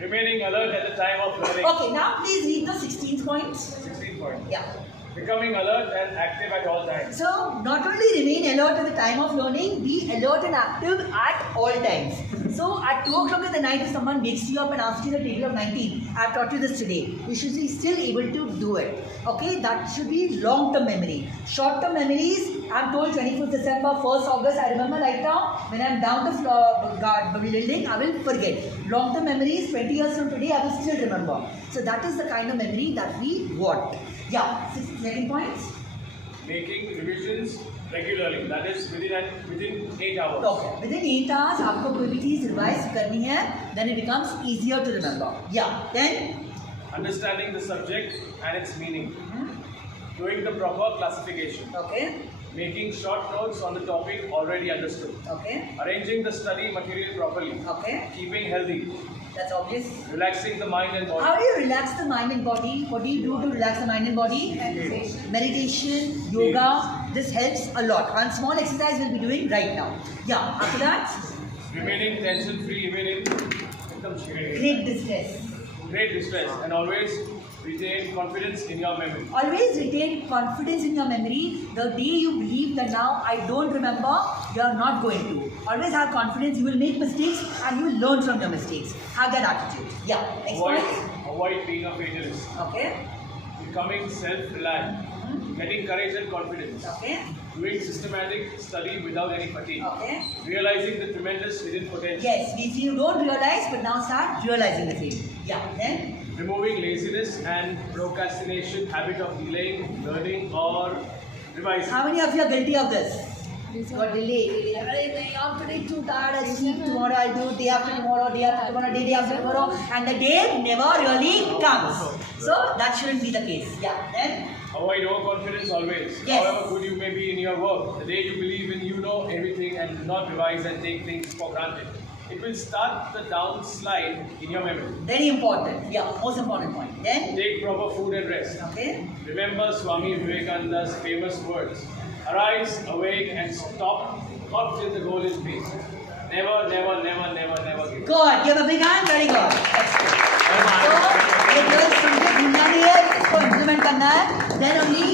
Remaining alert at the time of learning. Okay, now please read the 16th point. 16th point. Yeah. Becoming alert and active at all times. So, not only remain alert at the time of learning, be alert and active at all times. So, at 2 o'clock in the night, if someone wakes you up and asks you the table of 19, I have taught you this today, you should be still able to do it. Okay, that should be long-term memory. Short-term memories, I am told 25th December, 1st August, I remember right now, when I am down the building, I will forget. Long-term memories, 20 years from today, I will still remember. So, that is the kind of memory that we want. Yeah, second point. Making revisions regularly. That is within 8 hours. Okay. Within 8 hours, आपको कोई भी चीज revise करनी है, then it becomes easier to remember. Yeah. Then Understanding the subject and its meaning. Doing the proper classification. okay, Making short notes on the topic already understood. okay, Arranging the study material properly. okay. Keeping healthy. That's obvious. Relaxing the mind and body. How do you relax the mind and body? What do you do to relax the mind and body? Meditation, yoga. This helps a lot. One small exercise we'll be doing right now. Yeah. After that, Remaining tension free even in great distress. great distress, and always retain confidence in your memory. Always retain confidence in your memory. The day you believe that now I don't remember, you are not going to. Always have confidence. You will make mistakes and you will learn from your mistakes. Have that attitude. Yeah. Next point. Avoid being a fatalist. Okay. Becoming self-reliant. Getting courage and confidence. Okay. Doing systematic study without any fatigue. Okay. Realizing the tremendous hidden potential. Yes. You don't realize, but now start realizing the same. Yeah. Then. Removing laziness and procrastination, habit of delaying, learning or revising. How many of you are guilty of this? Got delay. I'm today too tired. I'll sleep tomorrow. I'll do day after tomorrow, day after tomorrow, day after tomorrow, and the day never really comes. So that shouldn't be the case. Yeah. Then. Avoid overconfidence always. Yes. However good you may be in your work, the day you believe in you know everything and do not revise and take things for granted, it will start the downslide in your memory. Very important. Yeah. Most important point. Then. Take proper food and rest. Okay. Remember Swami Vivekananda's famous words. Arise, awake and stop not till the goal is reached. Never, never, never, never, never give up. Good. Give a big hand. Very good. That's good. So, ये जो सुनके भूलना नहीं है, इसको implement करना है. Then only